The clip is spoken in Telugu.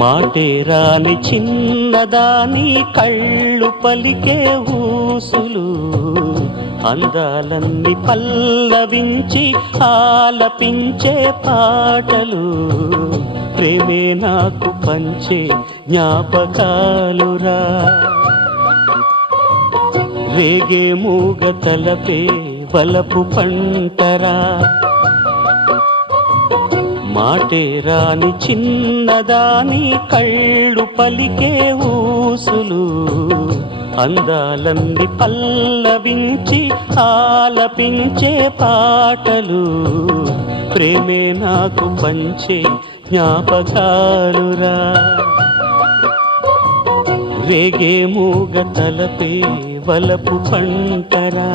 మాటే రాని చిన్నదాని కళ్ళు పలికే ఊసులు, అందాలన్నీ పల్లవించి ఆలపించే పాటలు, ప్రేమే నాకు పంచే జ్ఞాపకాలురా. రేగే మూగ తలపే వలపు పంటరా, మాటే రాని చిన్నదాని కళ్ళు పలికే ఊసులు, అందాలన్నీ పల్లవించి ఆలపించే పాటలు, ప్రేమే నాకు పంచే జ్ఞాపకాలురా. రేగే మూగ తలపే వలపు పంటరా.